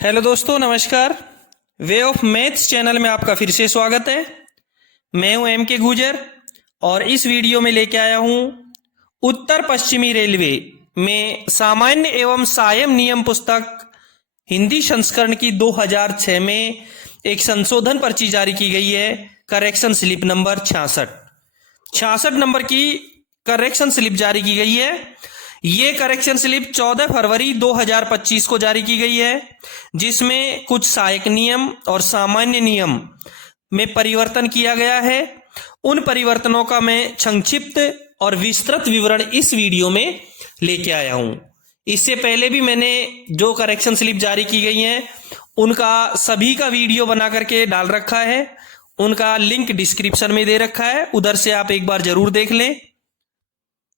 Hello दोस्तों, नमस्कार। Way of maths channel में आपका फिर से स्वागत है। मैं हूं एम के गुजर और इस वीडियो में लेके आया हूं उत्तर पश्चिमी रेलवे में सामान्य एवं सायं नियम पुस्तक हिंदी संस्करण की 2006 में एक संशोधन पर्ची जारी की गई है। करेक्शन स्लिप नंबर 66 नंबर की करेक्शन स्लिप जारी की गई है। ये करेक्शन स्लिप 14 फरवरी 2025 को जारी की गई है, जिसमें कुछ सहायक नियम और सामान्य नियम में परिवर्तन किया गया है। उन परिवर्तनों का मैं संक्षिप्त और विस्तृत विवरण इस वीडियो में लेके आया हूं। इससे पहले भी मैंने जो करेक्शन स्लिप जारी की गई हैं उनका सभी का वीडियो बना करके डाल रखा है। उनका लिंक डिस्क्रिप्शन में दे रखा है, उधर से आप एक बार जरूर देख लें।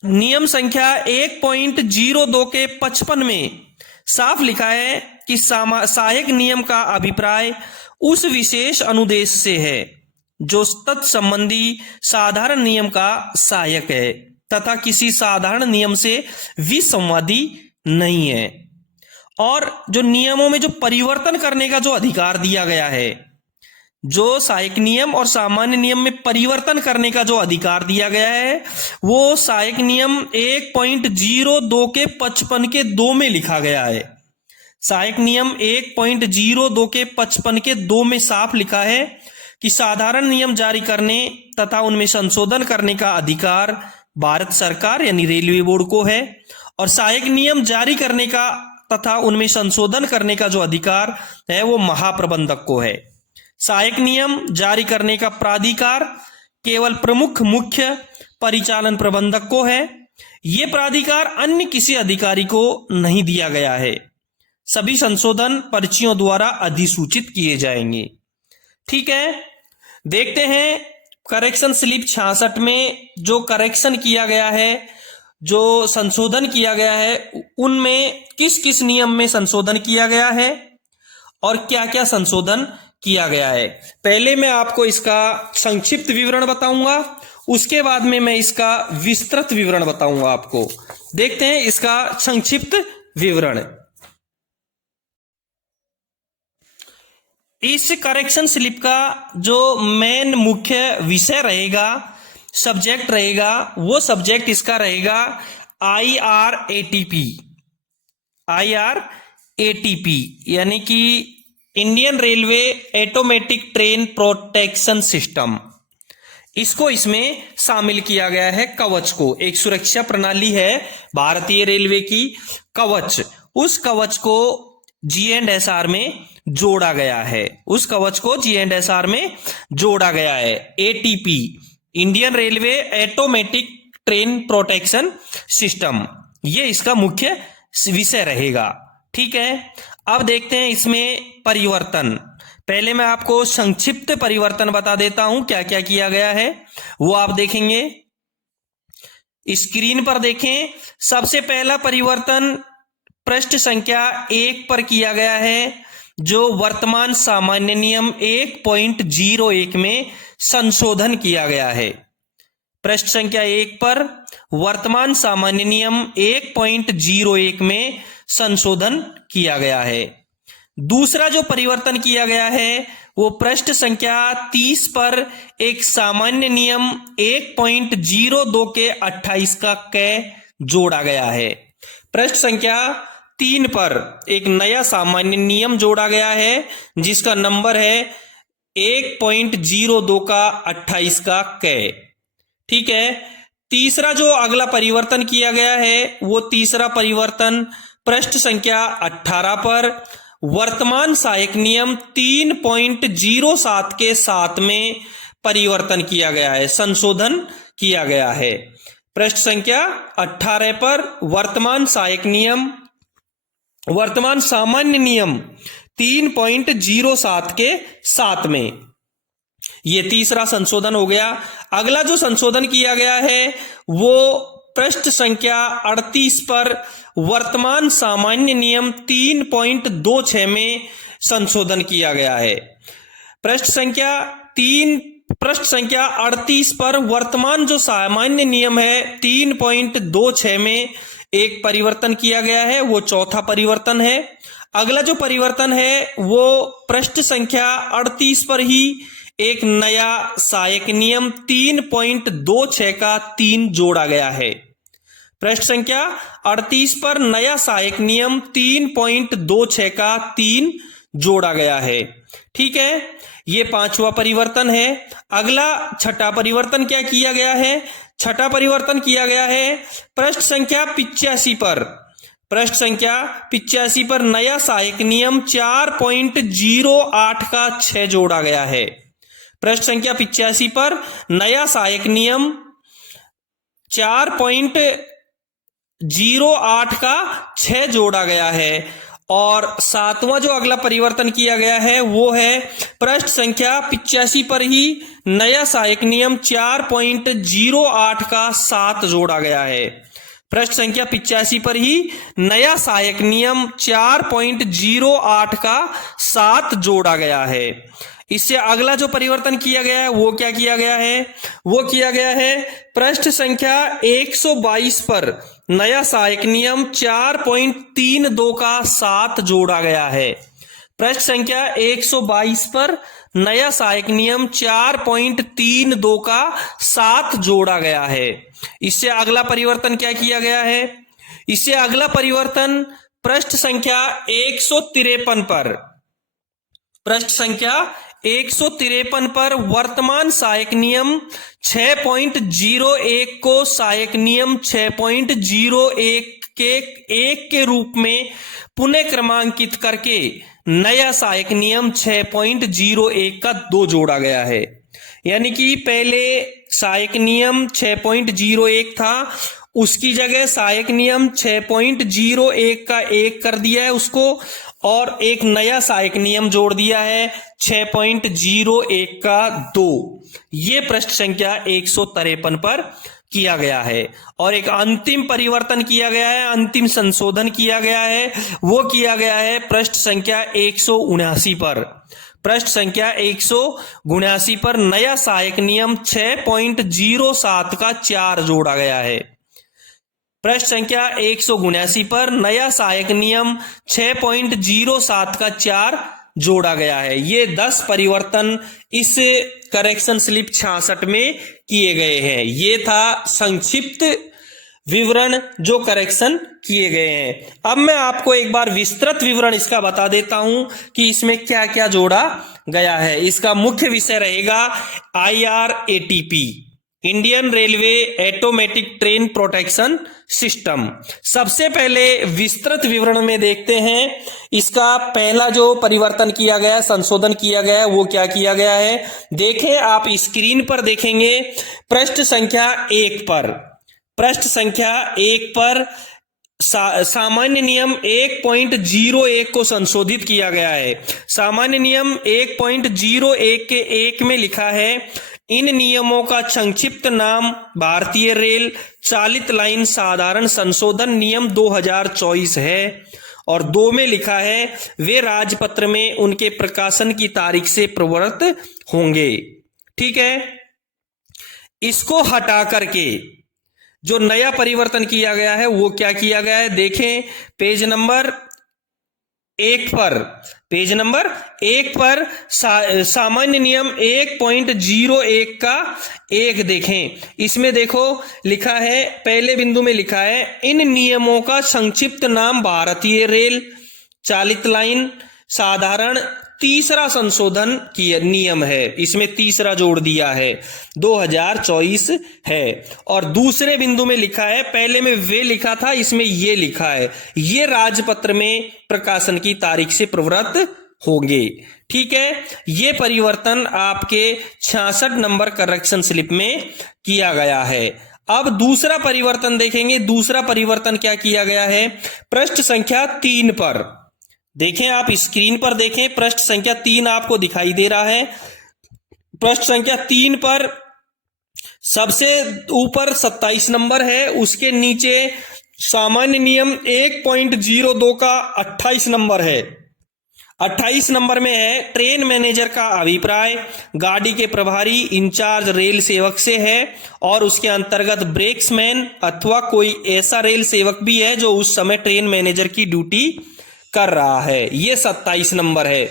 नियम संख्या 1.02 के 55 में साफ लिखा है कि सहायक नियम का अभिप्राय उस विशेष अनुदेश से है जो तत्संबंधी साधारण नियम का सहायक है तथा किसी साधारण नियम से विसंवादी नहीं है। और जो नियमों में जो परिवर्तन करने का जो अधिकार दिया गया है, जो सहायक नियम और सामान्य नियम में परिवर्तन करने का जो अधिकार दिया गया है, वो सहायक नियम 1.02 के 55 के 2 में लिखा गया है। सहायक नियम 1.02 के 55 के 2 में साफ लिखा है कि साधारण नियम जारी करने तथा उनमें संशोधन करने का अधिकार भारत सरकार यानी रेलवे बोर्ड को है, और सहायक नियम जारी करने का तथा उनमें संशोधन करने का जो अधिकार है वो महाप्रबंधक को है। सहायक नियम जारी करने का प्राधिकार केवल प्रमुख मुख्य परिचालन प्रबंधक को है। यह प्राधिकार अन्य किसी अधिकारी को नहीं दिया गया है। सभी संशोधन पर्चियों द्वारा अधिसूचित किए जाएंगे। ठीक है, देखते हैं करेक्शन स्लिप 66 में जो करेक्शन किया गया है, जो संशोधन किया गया है, उनमें किस किस नियम में संशोधन किया गया है और क्या क्या संशोधन किया गया है। पहले मैं आपको इसका संक्षिप्त विवरण बताऊंगा, उसके बाद में मैं इसका विस्तृत विवरण बताऊंगा आपको। देखते हैं इसका संक्षिप्त विवरण। इस करेक्शन स्लिप का जो मेन मुख्य विषय रहेगा, सब्जेक्ट रहेगा, वो सब्जेक्ट इसका रहेगा IRATP यानी कि Indian railway automatic train protection system. इसको इसमें शामिल किया गया है। कवच को, एक सुरक्षा प्रणाली है भारतीय रेलवे की, कवच, उस कवच को G&SR में जोड़ा गया है। उस कवच को G&SR में जोड़ा गया है। ATP Indian railway automatic train protection system, ये इसका मुख्य विषय रहेगा। ठीक है, अब देखते हैं इसमें परिवर्तन। पहले मैं आपको संक्षिप्त परिवर्तन बता देता हूं क्या क्या किया गया है, वो आप देखेंगे। स्क्रीन पर देखें। सबसे पहला परिवर्तन पृष्ठ संख्या 1 पर किया गया है, जो वर्तमान सामान्य नियम 1.01 में संशोधन किया गया है। पृष्ठ संख्या 1 पर वर्तमान सामान्य नियम 1.01 में संशोधन किया गया है। दूसरा जो परिवर्तन किया गया है वो पृष्ठ संख्या 30 पर एक सामान्य नियम 1.02 के 28 का क जोड़ा गया है। पृष्ठ संख्या 3 पर एक नया सामान्य नियम जोड़ा गया है जिसका नंबर है 1.02 का 28 का क। ठीक है, तीसरा जो अगला परिवर्तन किया गया है वो तीसरा परिवर्तन पृष्ठ संख्या 18 पर वर्तमान सहायक नियम 3.07 के 7 में परिवर्तन किया गया है, संशोधन किया गया है। पृष्ठ संख्या 18 पर वर्तमान सामान्य नियम 3.07 के 7 में, ये तीसरा संशोधन हो गया। अगला जो संशोधन किया गया है वो पृष्ठ संख्या 38 पर वर्तमान सामान्य नियम 3.26 में संशोधन किया गया है। पृष्ठ संख्या 38 पर वर्तमान जो सामान्य नियम है 3.26 में एक परिवर्तन किया गया है, वो चौथा परिवर्तन है। अगला जो परिवर्तन है वो पृष्ठ संख्या 38 पर ही एक नया सहायक नियम 3.26 का 3 जोड़ा गया है। पृष्ठ संख्या 38 पर नया सहायक नियम 3.26 का 3 जोड़ा गया है। ठीक है, ये पांचवा परिवर्तन है। अगला छठा परिवर्तन क्या किया गया है? छठा परिवर्तन किया गया है पृष्ठ संख्या 85 पर। पृष्ठ संख्या 85 पर नया सहायक नियम 4.08 का 6 जोड़ा गया है। पृष्ठ संख्या 85 पर नया सहायक नियम 4.08 का 6 जोड़ा गया है। और सातवां जो अगला परिवर्तन किया गया है वो है पृष्ठ संख्या 85 पर ही नया सहायक नियम 4.08 का 7 जोड़ा गया है। पृष्ठ संख्या 85 पर ही नया सहायक नियम 4.08 का 7 जोड़ा गया है। इससे अगला जो परिवर्तन किया गया है वो क्या किया गया है? वो किया गया है पृष्ठ संख्या 122 पर नया सहायक नियम 4.32 का 7 जोड़ा गया है। पृष्ठ संख्या 122 पर नया सहायक नियम 4.32 का 7 जोड़ा गया है। इससे अगला परिवर्तन क्या किया गया है? इससे अगला परिवर्तन पृष्ठ संख्या 153 पर, पृष्ठ संख्या 153 पर वर्तमान सहायक नियम 6.01 को सहायक नियम 6.01 के 1 के रूप में पुनः क्रमांकित करके नया सहायक नियम 6.01 का 2 जोड़ा गया है। यानी कि पहले सहायक नियम 6.01 था, उसकी जगह सहायक नियम 6.01 का 1 कर दिया है उसको, और एक नया सहायक नियम जोड़ दिया है 6.01 का 2। ये पृष्ठ संख्या 153 पर किया गया है। और एक अंतिम परिवर्तन किया गया है, अंतिम संशोधन किया गया है, वो किया गया है पृष्ठ संख्या 179 पर। पृष्ठ संख्या 179 पर नया सहायक नियम 6.07 का 4 जोड़ा गया है। पृष्ठ संख्या 179 पर नया सहायक नियम 6.07 का 4 जोड़ा गया है। ये 10 परिवर्तन इस करेक्शन स्लिप 66 में किए गए हैं। ये था संक्षिप्त विवरण जो करेक्शन किए गए हैं। अब मैं आपको एक बार विस्तृत विवरण इसका बता देता हूं कि इसमें क्या क्या जोड़ा गया है। इसका मुख्य विषय रहेगा IRATP, Indian railway automatic train protection system. सबसे पहले विस्तृत विवरण में देखते हैं इसका पहला जो परिवर्तन किया गया है, संशोधन किया गया है, वो क्या किया गया है। देखें, आप स्क्रीन पर देखेंगे पृष्ठ संख्या 1 पर, पृष्ठ संख्या 1 पर सामान्य नियम 1.01 को संशोधित किया गया है। सामान्य नियम 1.01 के 1 में लिखा है, इन नियमों का संक्षिप्त नाम भारतीय रेल चालित लाइन साधारण संशोधन नियम 2024 है। और 2 में लिखा है, वे राजपत्र में उनके प्रकाशन की तारीख से प्रवृत्त होंगे। ठीक है, इसको हटा करके जो नया परिवर्तन किया गया है वो क्या किया गया है। देखें पेज नंबर 1 पर, पेज नंबर 1 पर सामान्य नियम 1.01 का 1 देखें। इसमें देखो लिखा है, पहले बिंदु में लिखा है, इन नियमों का संक्षिप्त नाम भारतीय रेल चालित लाइन साधारण तीसरा संशोधन की नियम है। इसमें तीसरा जोड़ दिया है, 2024 है। और दूसरे बिंदु में लिखा है, पहले में वे लिखा था, इसमें ये लिखा है, ये राजपत्र में प्रकाशन की तारीख से प्रवृत्त होंगे। ठीक है, ये परिवर्तन आपके 66 नंबर करेक्शन स्लिप में किया गया है। अब दूसरा परिवर्तन देखेंगे। दूसरा परिवर्तन क्या किया गया है, पृष्ठ संख्या 3 पर देखें, आप स्क्रीन पर देखें, पृष्ठ संख्या 3 आपको दिखाई दे रहा है। पृष्ठ संख्या 3 पर सबसे ऊपर 27 नंबर है, उसके नीचे सामान्य नियम 1.02 का 28 नंबर है। 28 नंबर में है, ट्रेन मैनेजर का अभिप्राय गाड़ी के प्रभारी इंचार्ज रेल सेवक से है और उसके अंतर्गत ब्रेक्समैन अथवा कोई ऐसा रेल सेवक भी है जो उस समय ट्रेन मैनेजर की ड्यूटी कर रहा है। ये 27 नंबर है।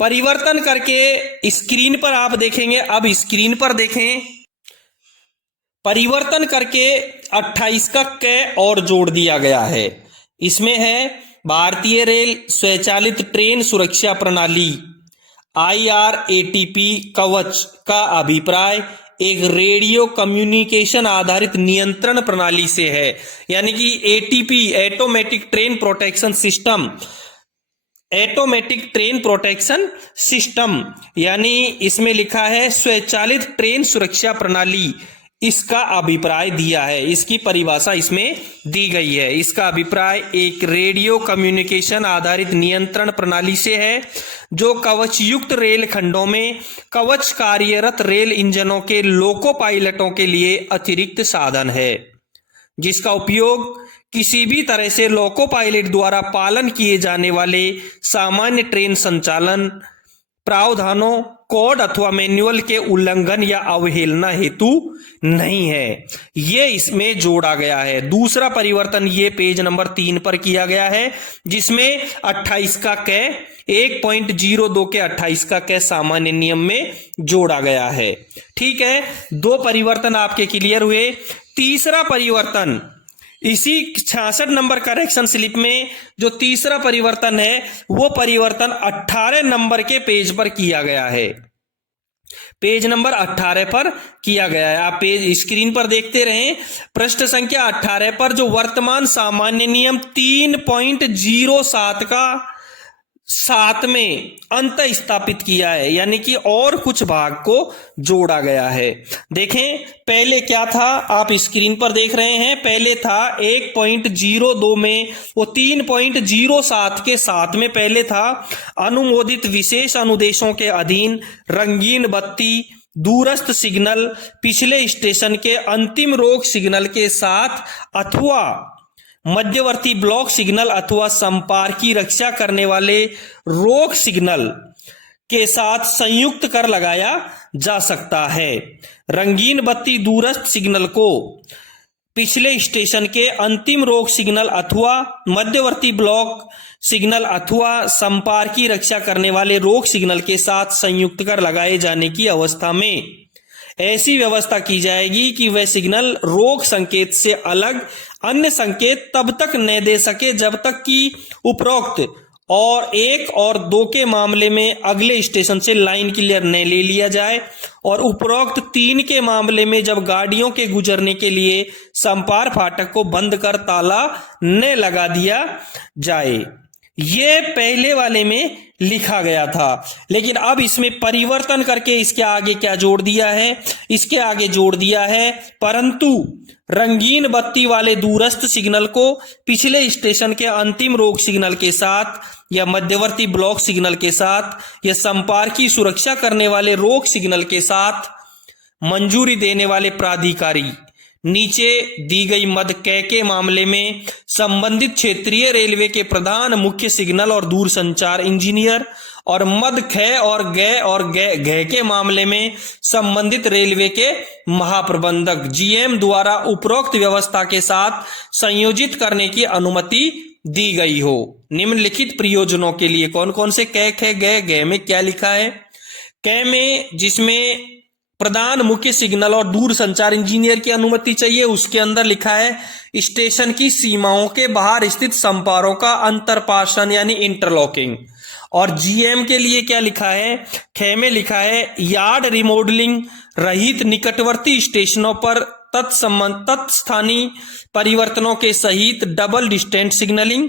परिवर्तन करके स्क्रीन पर आप देखेंगे, अब स्क्रीन पर देखें, परिवर्तन करके 28 का क और जोड़ दिया गया है। इसमें है भारतीय रेल स्वचालित ट्रेन सुरक्षा प्रणाली IRATP कवच का अभिप्राय एक रेडियो कम्युनिकेशन आधारित नियंत्रण प्रणाली से है। यानी कि ATP automatic train protection system, automatic train protection system, यानी इसमें लिखा है स्वचालित ट्रेन सुरक्षा प्रणाली, इसका अभिप्राय दिया है। इसकी परिभाषा इसमें दी गई है। इसका अभिप्राय एक रेडियो कम्युनिकेशन आधारित नियंत्रण प्रणाली से है जो कवच युक्त रेल खंडों में कवच कार्यरत रेल इंजनों के लोको पायलटों के लिए अतिरिक्त साधन है, जिसका उपयोग किसी भी तरह से लोको पायलट द्वारा पालन किए जाने वाले सामान्य ट्रेन संचालन प्रावधानों, कोड अथवा मैनुअल के उल्लंघन या अवहेलना हेतु नहीं है। ये इसमें जोड़ा गया है। दूसरा परिवर्तन ये पेज नंबर 3 पर किया गया है, जिसमें 28 का क 1.02 के 28 का क सामान्य नियम में जोड़ा गया है। ठीक है, 2 परिवर्तन आपके क्लियर हुए। तीसरा परिवर्तन इसी 66 नंबर करेक्शन स्लिप में जो तीसरा परिवर्तन है वो परिवर्तन 18 नंबर के पेज पर किया गया है। पेज नंबर 18 पर किया गया है। आप पेज स्क्रीन पर देखते रहें। पृष्ठ संख्या 18 पर जो वर्तमान सामान्य नियम 3.07 का 7 में अंत स्थापित किया है, यानी कि और कुछ भाग को जोड़ा गया है। देखें पहले क्या था, आप स्क्रीन पर देख रहे हैं। पहले था 1.02 में, वो 3.07 के 7 में पहले था अनुमोदित विशेष अनुदेशों के अधीन रंगीन बत्ती, दूरस्थ सिग्नल पिछले स्टेशन के अंतिम रोक सिग्नल के साथ अथवा मध्यवर्ती ब्लॉक सिग्नल अथवा संपर्की रक्षा करने वाले रोक सिग्नल के साथ संयुक्त कर लगाया जा सकता है। रंगीन बत्ती दूरस्थ सिग्नल को पिछले स्टेशन के अंतिम रोक सिग्नल अथवा मध्यवर्ती ब्लॉक सिग्नल अथवा संपर्की रक्षा करने वाले रोक सिग्नल के साथ संयुक्त कर लगाए जाने की अवस्था में ऐसी व्यवस्था की जाएगी कि वह सिग्नल रोक संकेत से अलग अन्य संकेत तब तक न दे सके जब तक कि उपरोक्त और 1 और 2 के मामले में अगले स्टेशन से लाइन क्लियर न ले लिया जाए और उपरोक्त 3 के मामले में जब गाड़ियों के गुजरने के लिए संपार फाटक को बंद कर ताला न लगा दिया जाए। ये पहले वाले में लिखा गया था, लेकिन अब इसमें परिवर्तन करके इसके आगे क्या जोड़ दिया है, इसके आगे जोड़ दिया है परंतु रंगीन बत्ती वाले दूरस्थ सिग्नल को पिछले स्टेशन के अंतिम रोक सिग्नल के साथ या मध्यवर्ती ब्लॉक सिग्नल के साथ या संपर्की सुरक्षा करने वाले रोक सिग्नल के साथ मंजूरी देने वाले प्राधिकारी नीचे दी गई मद क के मामले में संबंधित क्षेत्रीय रेलवे के प्रधान मुख्य सिग्नल और दूरसंचार इंजीनियर और मद ख और ग के मामले में संबंधित रेलवे के महाप्रबंधक GM द्वारा उपरोक्त व्यवस्था के साथ संयोजित करने की अनुमति दी गई हो। निम्नलिखित प्रयोजनों के लिए कौन कौन से क ख ग में क्या लिखा है। क में जिसमें प्रधान मुख्य सिग्नल और दूर संचार इंजीनियर की अनुमति चाहिए, उसके अंदर लिखा है स्टेशन की सीमाओं के बाहर स्थित संपारों का अंतरपासन यानी इंटरलॉकिंग। और GM के लिए क्या लिखा है, ख में लिखा है यार्ड रिमॉडलिंग रहित निकटवर्ती स्टेशनों पर तत्स्थानीय परिवर्तनों के सहित डबल डिस्टेंस सिग्नलिंग।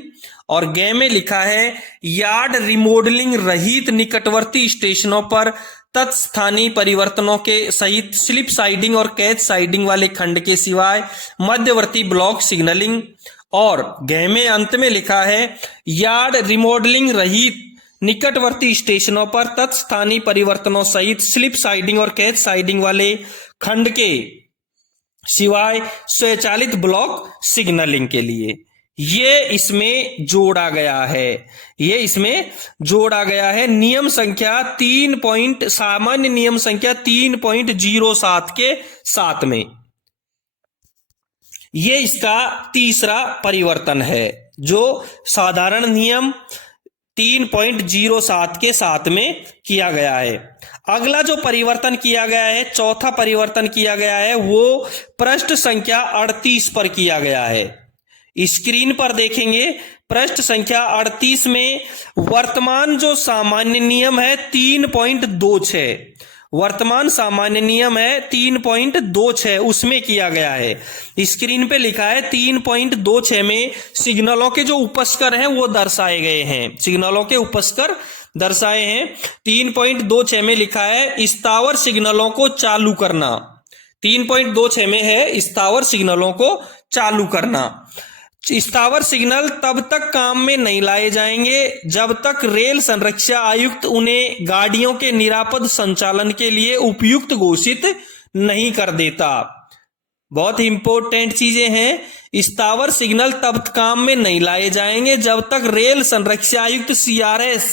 और ग में लिखा है यार्ड रिमॉडलिंग रहित निकटवर्ती स्टेशनों पर तत्स्थानीय परिवर्तनों के सहित स्लिप साइडिंग और कैच साइडिंग वाले खंड के सिवाय मध्यवर्ती ब्लॉक सिग्नलिंग। और घ में अंत में लिखा है यार्ड रिमॉडलिंग रहित निकटवर्ती स्टेशनों पर तत्स्थानीय परिवर्तनों सहित स्लिप साइडिंग और कैच साइडिंग वाले खंड के सिवाय स्वचालित ब्लॉक सिग्नलिंग के लिए। ये इसमें जोड़ा गया है, ये इसमें जोड़ा गया है नियम संख्या सामान्य नियम संख्या 3.07 के 7 में। ये इसका तीसरा परिवर्तन है। जो साधारण नियम 3.07 के साथ में किया गया है। अगला जो परिवर्तन किया गया है, चौथा परिवर्तन किया गया है, वो पृष्ठ संख्या 38 पर किया गया है। स्क्रीन पर देखेंगे पृष्ठ संख्या 38 में वर्तमान जो सामान्य नियम है 3.26, वर्तमान सामान्य नियम है 3.26, उसमें किया गया है। स्क्रीन पे लिखा है 3.26 में सिग्नलों के जो उपस्कर हैं वो दर्शाए गए हैं, सिग्नलों के उपस्कर दर्शाए हैं। 3.26 में लिखा है स्थावर सिग्नलों को चालू करना, 3.26 में है स्थावर सिग्नलों को चालू करना। स्थावर सिग्नल तब तक काम में नहीं लाए जाएंगे जब तक रेल संरक्षा आयुक्त उन्हें गाड़ियों के निरापद संचालन के लिए उपयुक्त घोषित नहीं कर देता। बहुत इंपॉर्टेंट चीजें हैं। स्थावर सिग्नल तब तक काम में नहीं लाए जाएंगे जब तक रेल संरक्षा आयुक्त CRS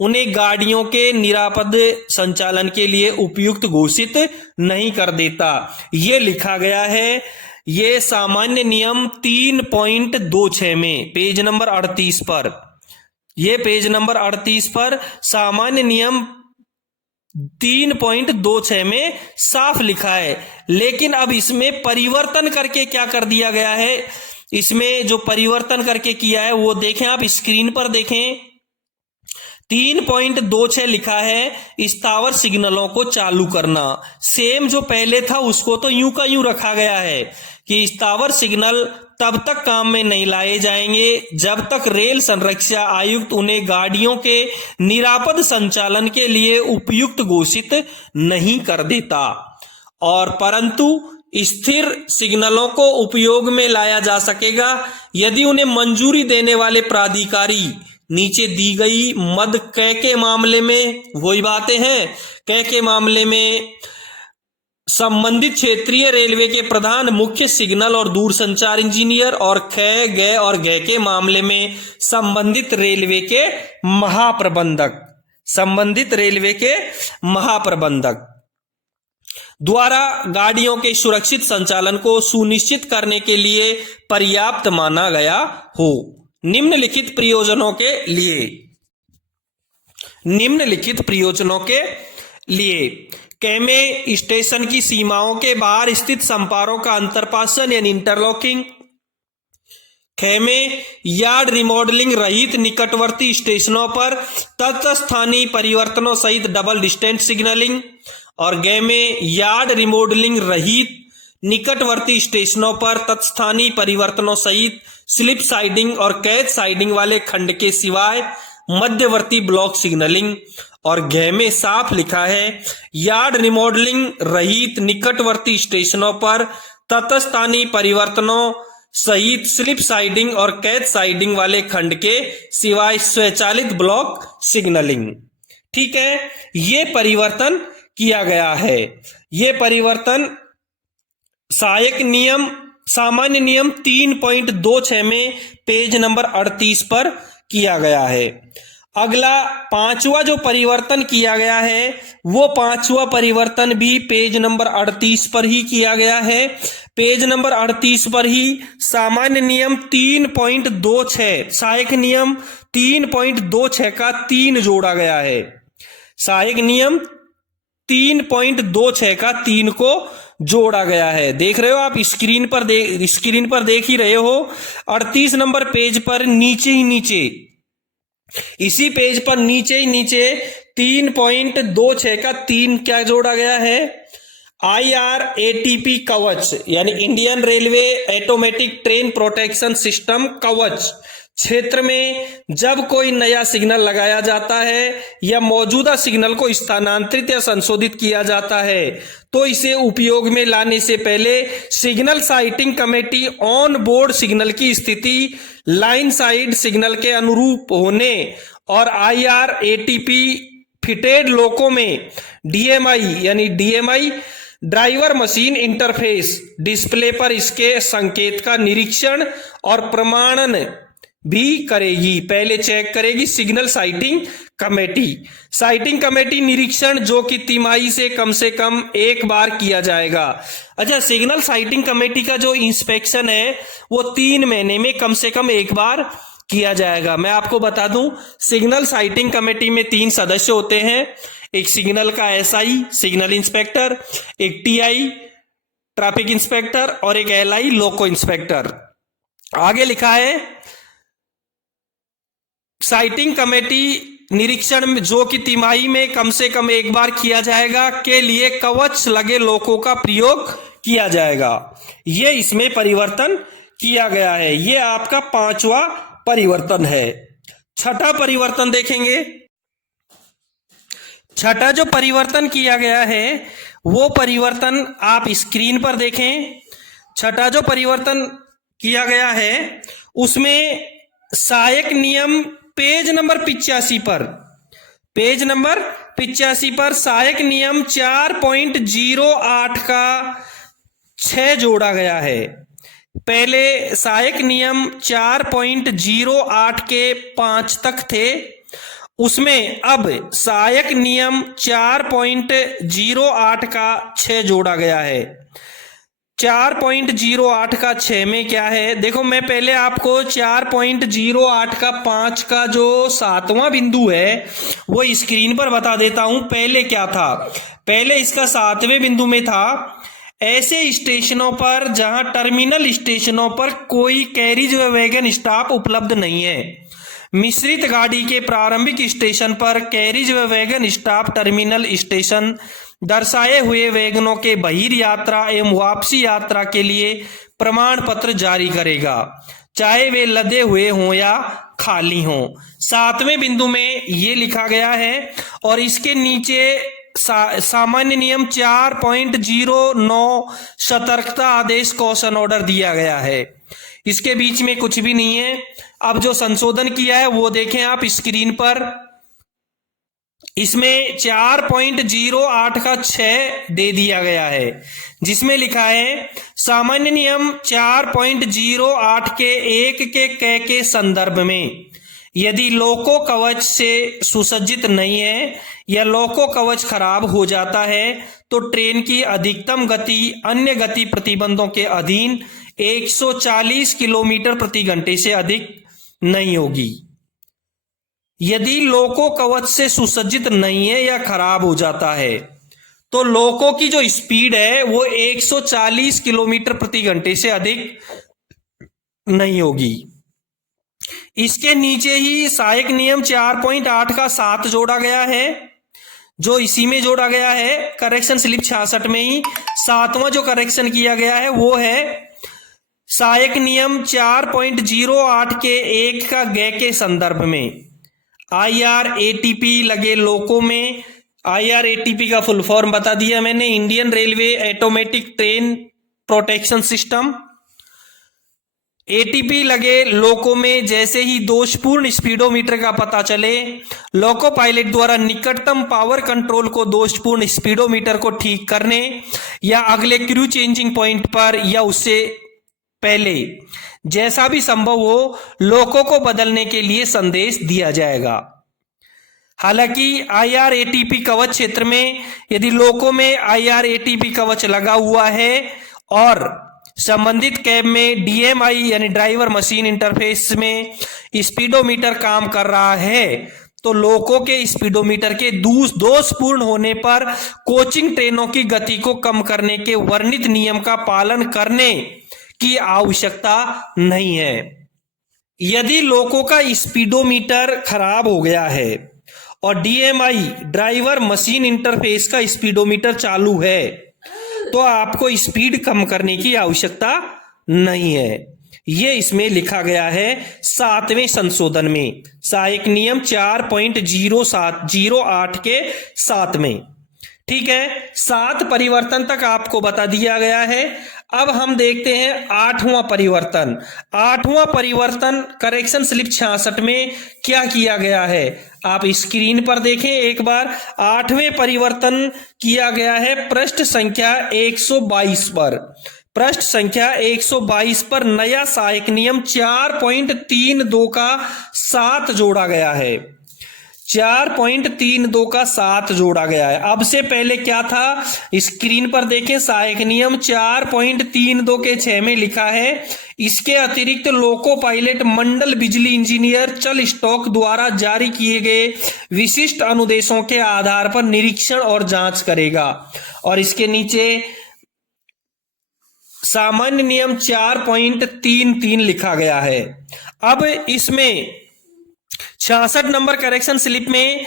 उन्हें गाड़ियों के निरापद संचालन के लिए उपयुक्त घोषित नहीं कर देता। ये लिखा गया है, ये सामान्य नियम 3.26 में पेज नंबर 38 पर, ये पेज नंबर 38 पर सामान्य नियम 3.26 में साफ लिखा है। लेकिन अब इसमें परिवर्तन करके क्या कर दिया गया है, इसमें जो परिवर्तन करके किया है वो देखें, आप स्क्रीन पर देखें। 3.26 लिखा है स्थावर सिग्नलों को चालू करना। सेम जो पहले था उसको तो यूं का यूं रखा गया है कि स्थावर सिग्नल तब तक काम में नहीं लाए जाएंगे जब तक रेल संरक्षा आयुक्त उन्हें गाड़ियों के निरापद संचालन के लिए उपयुक्त घोषित नहीं कर देता। और परंतु स्थिर सिग्नलों को उपयोग में लाया जा सकेगा यदि उन्हें मंजूरी देने वाले प्राधिकारी नीचे दी गई मद क के मामले में, वही बातें हैं, क के मामले में संबंधित क्षेत्रीय रेलवे के प्रधान मुख्य सिग्नल और दूरसंचार इंजीनियर, और ख, ग और घ के मामले में संबंधित रेलवे के महाप्रबंधक, संबंधित रेलवे के महाप्रबंधक द्वारा गाड़ियों के सुरक्षित संचालन को सुनिश्चित करने के लिए पर्याप्त माना गया हो। निम्नलिखित प्रयोजनों के लिए, निम्नलिखित प्रयोजनों के लिए कैमे स्टेशन की सीमाओं के बाहर स्थित संपारों का अंतरपासन यानी इंटरलॉकिंग, खेमे यार्ड रिमॉडलिंग रहित निकटवर्ती स्टेशनों पर तत्स्थानीय परिवर्तनों सहित डबल डिस्टेंस सिग्नलिंग, और गैमे यार्ड रिमॉडलिंग रहित निकटवर्ती स्टेशनों पर तत्स्थानीय परिवर्तनों सहित स्लिप साइडिंग और कैच साइडिंग वाले खंड के सिवाय मध्यवर्ती ब्लॉक सिग्नलिंग। और घ में साफ लिखा है यार्ड रिमॉडलिंग रहित निकटवर्ती स्टेशनों पर तत्स्थानीय परिवर्तनों सहित स्लिप साइडिंग और कैच साइडिंग वाले खंड के सिवाय स्वचालित ब्लॉक सिग्नलिंग। ठीक है, ये परिवर्तन किया गया है। ये परिवर्तन सहायक नियम सामान्य नियम 3.26 में पेज नंबर 38 पर किया गया है। अगला पांचवा जो परिवर्तन किया गया है वो पांचवा परिवर्तन भी पेज नंबर 38 पर ही किया गया है। पेज नंबर 38 पर ही सामान्य नियम 3.26 सहायक नियम 3.26 का 3 जोड़ा गया है। सहायक नियम 3.26 का 3 को जोड़ा गया है। देख रहे हो आप स्क्रीन पर देख ही रहे हो। 38 नंबर पेज पर नीचे ही नीचे, इसी पेज पर नीचे ही नीचे 3.26 का 3 क्या जोड़ा गया है, IRATP कवच यानी Indian railway automatic train protection system कवच क्षेत्र में जब कोई नया सिग्नल लगाया जाता है या मौजूदा सिग्नल को स्थानांतरित या संशोधित किया जाता है तो इसे उपयोग में लाने से पहले signal sighting committee on board signal की स्थिति लाइन साइड सिग्नल के अनुरूप होने और IRATP फिटेड लोको में DMI यानी DMI driver machine interface display पर इसके संकेत का निरीक्षण और प्रमाणन भी करेगी। पहले चेक करेगी signal sighting committee. Sighting committee निरीक्षण जो कि तिमाही से कम एक बार किया जाएगा। अच्छा, सिग्नल साइटिंग कमेटी का जो इंस्पेक्शन है वो 3 महीने में कम से कम एक बार किया जाएगा। मैं आपको बता दूं, सिग्नल साइटिंग कमेटी में 3 सदस्य होते हैं। एक सिग्नल का एसआई सिग्नल इंस्पेक्टर, एक टीआई ट्रैफिक इंस्पेक्टर और एक एलआई लोको इंस्पेक्टर। आगे लिखा है साइटिंग कमेटी निरीक्षण में जो कि तिमाही में कम से कम एक बार किया जाएगा के लिए कवच लगे लोको का प्रयोग किया जाएगा। ये इसमें परिवर्तन किया गया है। ये आपका 5वां परिवर्तन है। छठा परिवर्तन देखेंगे। छठा जो परिवर्तन किया गया है वो परिवर्तन आप स्क्रीन पर देखें। छठा जो परिवर्तन किया गया है उसमें सहायक नियम पेज नंबर 85 पर सहायक नियम 4.08 का 6 जोड़ा गया है। पहले सहायक नियम 4.08 के 5 तक थे, उसमें अब सहायक नियम 4.08 का 6 जोड़ा गया है। 4.08 का 6 में क्या है, देखो मैं पहले आपको 4.08 का 5 का जो 7वां बिंदु है वो स्क्रीन पर बता देता हूं। पहले क्या था, पहले इसका 7वें बिंदु में था ऐसे स्टेशनों पर जहां टर्मिनल स्टेशनों पर कोई कैरिज व वैगन स्टॉप उपलब्ध नहीं है। मिश्रित गाड़ी के प्रारंभिक स्टेशन पर कैरिज व वैगन स्टॉप टर्मिनल स्टेशन दर्शाए हुए वैगनों के बहिर यात्रा एवं वापसी यात्रा के लिए प्रमाण पत्र जारी करेगा, चाहे वे लदे हुए हों या खाली हों। 7वें बिंदु में ये लिखा गया है और इसके नीचे सामान्य नियम 4.09 सतर्कता आदेश कौशन ऑर्डर दिया गया है। इसके बीच में कुछ भी नहीं है। अब जो संशोधन किया है वो देखें आप स्क्रीन पर। इसमें 4.08 का 6 दे दिया गया है जिसमें लिखा है सामान्य नियम 4.08 के 1 के क के संदर्भ में यदि लोको कवच से सुसज्जित नहीं है या लोको कवच खराब हो जाता है तो ट्रेन की अधिकतम गति अन्य गति प्रतिबंधों के अधीन 140 किलोमीटर प्रति घंटे से अधिक नहीं होगी। यदि लोको कवच से सुसज्जित नहीं है या खराब हो जाता है तो लोको की जो स्पीड है वो 140 किलोमीटर प्रति घंटे से अधिक नहीं होगी। इसके नीचे ही सहायक नियम 4.8 का 7 जोड़ा गया है, जो इसी में जोड़ा गया है करेक्शन स्लिप 66 में ही। 7वां जो करेक्शन किया गया है वो है सहायक नियम 4.08 के 1 का ग के संदर्भ में IRATP लगे लोको में। IRATP का फुल फॉर्म बता दिया मैंने, Indian railway automatic train protection system. ATP लगे लोको में जैसे ही दोषपूर्ण स्पीडोमीटर का पता चले, लोको पायलट द्वारा निकटतम पावर कंट्रोल को दोषपूर्ण स्पीडोमीटर को ठीक करने या अगले क्रू चेंजिंग पॉइंट पर या उससे पहले जैसा भी संभव हो लोको को बदलने के लिए संदेश दिया जाएगा। हालांकि IRATP कवच क्षेत्र में यदि लोको में IRATP कवच लगा हुआ है और संबंधित कैब में DMI यानी ड्राइवर मशीन इंटरफेस में स्पीडोमीटर काम कर रहा है तो लोको के स्पीडोमीटर के दोषपूर्ण होने पर कोचिंग ट्रेनों की गति को कम करने के वर्णित नियम का पालन करने की आवश्यकता नहीं है। यदि लोको का स्पीडोमीटर खराब हो गया है और DMI ड्राइवर मशीन इंटरफेस का स्पीडोमीटर चालू है तो आपको स्पीड कम करने की आवश्यकता नहीं है। ये इसमें लिखा गया है 7वें संशोधन में, सहायक नियम 4.08 के 7 में। ठीक है, 7 परिवर्तन तक आपको बता दिया गया है। अब हम देखते हैं 8वां परिवर्तन। 8वां परिवर्तन करेक्शन स्लिप 66 में क्या किया गया है आप स्क्रीन पर देखें एक बार। 8वें परिवर्तन किया गया है पृष्ठ संख्या 122 पर। पृष्ठ संख्या 122 पर नया सहायक नियम 4.32 का 7 जोड़ा गया है। 4.32 का 7 जोड़ा गया है। अब से पहले क्या था, स्क्रीन पर देखें, सहायक नियम 4.32 के 6 में लिखा है, इसके अतिरिक्त लोको पायलट मंडल बिजली इंजीनियर चल स्टॉक द्वारा जारी किए गए विशिष्ट अनुदेशों के आधार पर निरीक्षण और जांच करेगा। और इसके नीचे सामान्य नियम 4.33 लिखा गया है। अब इसमें 66 नंबर करेक्शन स्लिप में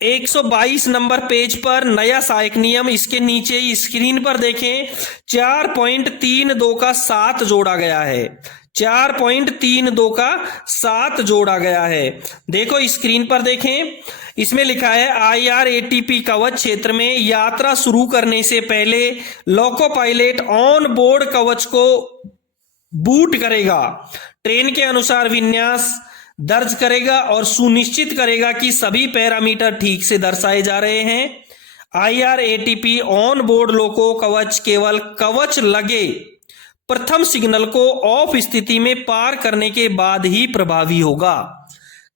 122 नंबर पेज पर नया सहायक नियम, इसके नीचे स्क्रीन पर देखें 4.32 का 7 जोड़ा गया है। 4.32 का 7 जोड़ा गया है। देखो स्क्रीन पर देखें, इसमें लिखा है IRATP कवच क्षेत्र में यात्रा शुरू करने से पहले लोको पायलट ऑन बोर्ड कवच को बूट करेगा, ट्रेन के अनुसार विन्यास दर्ज करेगा और सुनिश्चित करेगा कि सभी पैरामीटर ठीक से दर्शाए जा रहे हैं। IRATP ऑन बोर्ड लोको कवच केवल कवच लगे प्रथम सिग्नल को ऑफ स्थिति में पार करने के बाद ही प्रभावी होगा।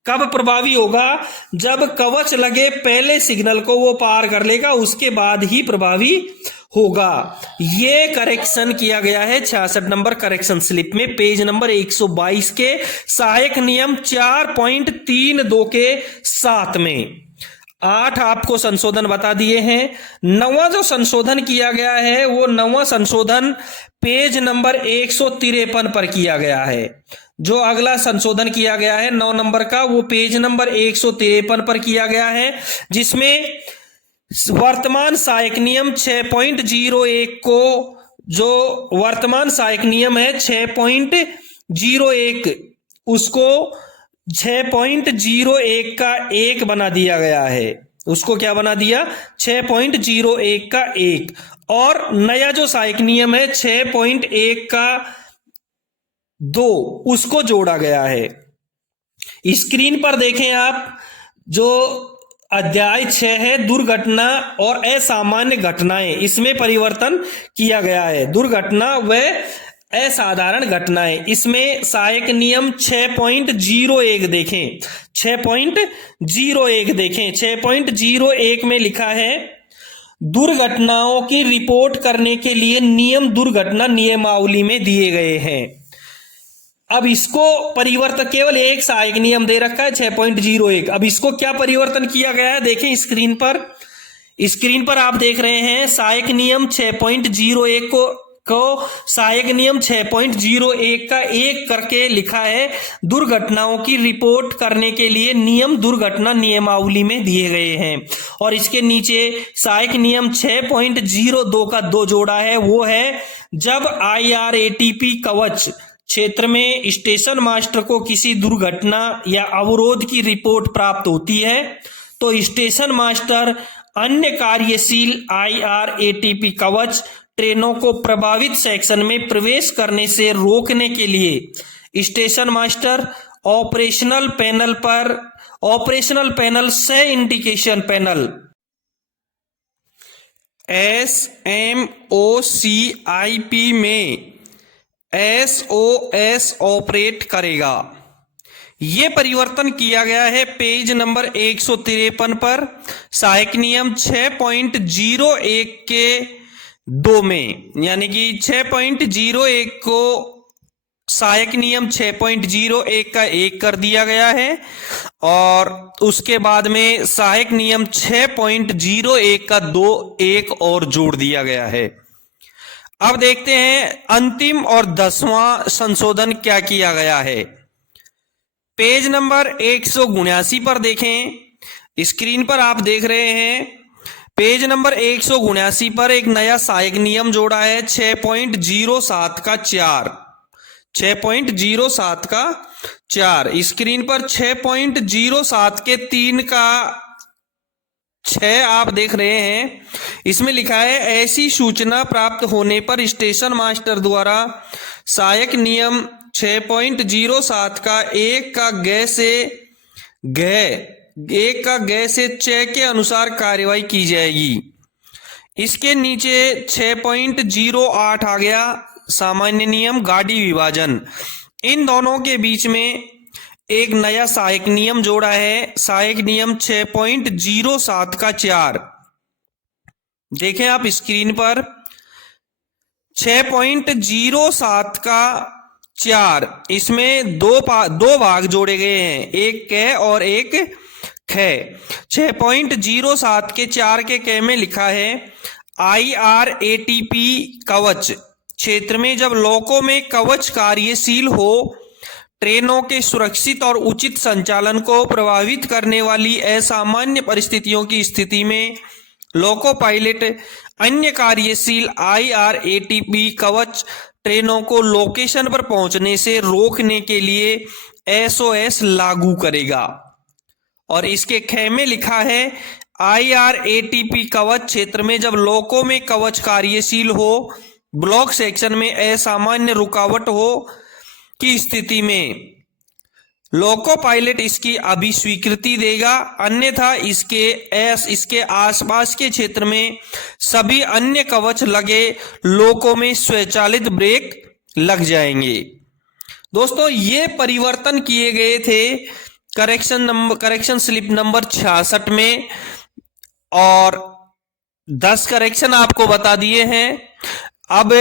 कब प्रभावी होगा? जब कवच लगे पहले सिग्नल को वो पार कर लेगा, उसके बाद ही प्रभावी होगा। ये करेक्शन किया गया है 66 नंबर करेक्शन स्लिप में, पेज नंबर 122 के सहायक नियम 4.32 के 7 में। 8 आपको संशोधन बता दिए हैं। 9वां जो संशोधन किया गया है वो 9वां संशोधन पेज नंबर 153 पर किया गया है। जो अगला संशोधन किया गया है 9 नंबर का, वो पेज नंबर 153 पर किया गया है, जिसमें वर्तमान सहायक नियम 6.01 को, जो वर्तमान सहायक नियम है 6.01, उसको 6.01 का 1 बना दिया गया है। उसको क्या बना दिया? 6.01 का 1। और नया जो सहायक नियम है 6.1 का 2, उसको जोड़ा गया है। स्क्रीन पर देखें आप, जो अध्याय 6 है दुर्घटना और असामान्य घटनाएं, इसमें परिवर्तन किया गया है। दुर्घटना व असाधारण घटनाएं, इसमें सहायक नियम 6.01 देखें। 6.01 देखें। 6.01 में लिखा है, दुर्घटनाओं की रिपोर्ट करने के लिए नियम दुर्घटना नियमावली में दिए गए हैं। अब इसको परिवर्तन, केवल एक सहायक नियम दे रखा है 6.01। अब इसको क्या परिवर्तन किया गया है देखें स्क्रीन पर। स्क्रीन पर आप देख रहे हैं सहायक नियम 6.01 को सहायक नियम 6.01 का 1 करके लिखा है, दुर्घटनाओं की रिपोर्ट करने के लिए नियम दुर्घटना नियमावली में दिए गए हैं। और इसके नीचे सहायक नियम 6.02 का 2 जोड़ा है, वो है जब IRATP कवच क्षेत्र में स्टेशन मास्टर को किसी दुर्घटना या अवरोध की रिपोर्ट प्राप्त होती है तो स्टेशन मास्टर अन्य कार्यशील IRATP कवच ट्रेनों को प्रभावित सेक्शन में प्रवेश करने से रोकने के लिए स्टेशन मास्टर ऑपरेशनल पैनल सह इंडिकेशन पैनल SMOCIP में SOS ऑपरेट करेगा। यह परिवर्तन किया गया है पेज नंबर 153 पर सहायक नियम 6.01 के 2 में, यानी कि 6.01 को सहायक नियम 6.01 का 1 कर दिया गया है और उसके बाद में सहायक नियम 6.01 का 1 और जोड़ दिया गया है। अब देखते हैं अंतिम और 10वां संशोधन क्या किया गया है। पेज नंबर 179 पर देखें, स्क्रीन पर आप देख रहे हैं पेज नंबर 179 पर एक नया सहायक नियम जोड़ा है 6.07 का 4। 6.07 का 4 स्क्रीन पर 6.07 के 3 का 6 आप देख रहे हैं। इसमें लिखा है, ऐसी सूचना प्राप्त होने पर स्टेशन मास्टर द्वारा सहायक नियम 6.07 का 1 का ग से च के अनुसार कार्यवाही की जाएगी। इसके नीचे 6.08 आ गया, सामान्य नियम, गाड़ी विभाजन, इन दोनों के बीच में एक नया सहायक नियम जोड़ा है, सहायक नियम 6.07 का 4। देखें आप स्क्रीन पर 6.07 का 4, इसमें दो भाग जोड़े गए हैं, एक क और एक ख। 6.07 के 4 के क में लिखा है IRATP कवच क्षेत्र में जब लोको में कवच कार्यशील हो, ट्रेनों के सुरक्षित और उचित संचालन को प्रभावित करने वाली असामान्य परिस्थितियों की स्थिति में लोको पायलट अन्य कार्यशील IRATP कवच ट्रेनों को लोकेशन पर पहुंचने से रोकने के लिए SOS लागू करेगा। और इसके ख में लिखा है IRATP कवच क्षेत्र में जब लोको में कवच कार्यशील हो, ब्लॉक सेक्शन में असामान्य रुकावट हो की स्थिति में लोको पायलट इसकी अभिस्वीकृति देगा, अन्यथा इसके आसपास के क्षेत्र में सभी अन्य कवच लगे लोको में स्वचालित ब्रेक लग जाएंगे। दोस्तों, ये परिवर्तन किए गए थे करेक्शन स्लिप नंबर 66 में, और 10 करेक्शन आपको बता दिए हैं। अब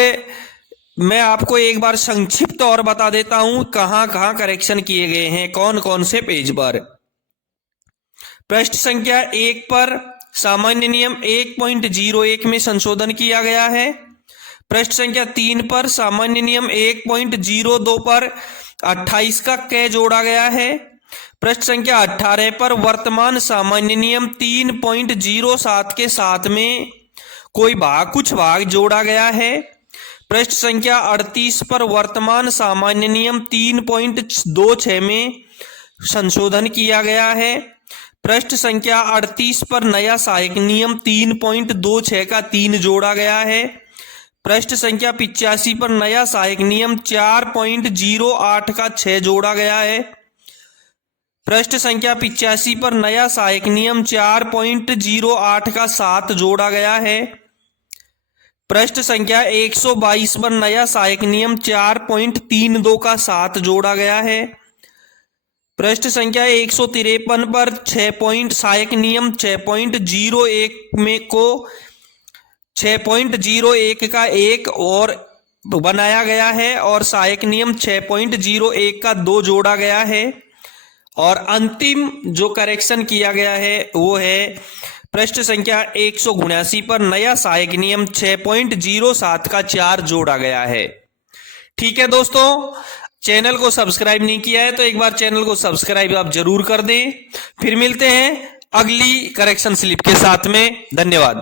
मैं आपको एक बार संक्षिप्त और बता देता हूं कहां कहां करेक्शन किए गए हैं, कौन कौन से पेज पर। पृष्ठ संख्या 1 पर सामान्य नियम 1.01 में संशोधन किया गया है। पृष्ठ संख्या 3 पर सामान्य नियम 1.02 पर 28 का क जोड़ा गया है। पृष्ठ संख्या 18 पर वर्तमान सामान्य नियम 3.07 के साथ में कुछ भाग जोड़ा गया है। पृष्ठ संख्या 38 पर वर्तमान सामान्य नियम 3.26 में संशोधन किया गया है। पृष्ठ संख्या 38 पर नया सहायक नियम 3.26 का 3 जोड़ा गया है। पृष्ठ संख्या 85 पर नया सहायक नियम 4.08 का 6 जोड़ा गया है। पृष्ठ संख्या 85 पर नया सहायक नियम 4.08 का 7 जोड़ा गया है। पृष्ठ संख्या 122 पर नया सहायक नियम 4.32 का 7 जोड़ा गया है। पृष्ठ संख्या 153 पर सहायक नियम 6.01 में को 6.01 का 1 और बनाया गया है और सहायक नियम 6.01 का 2 जोड़ा गया है। और अंतिम जो करेक्शन किया गया है वो है पृष्ठ संख्या 179 पर नया सहायक नियम 6.07 का 4 जोड़ा गया है। ठीक है दोस्तों, चैनल को सब्सक्राइब नहीं किया है तो एक बार चैनल को सब्सक्राइब आप जरूर कर दें। फिर मिलते हैं अगली करेक्शन स्लिप के साथ में। धन्यवाद।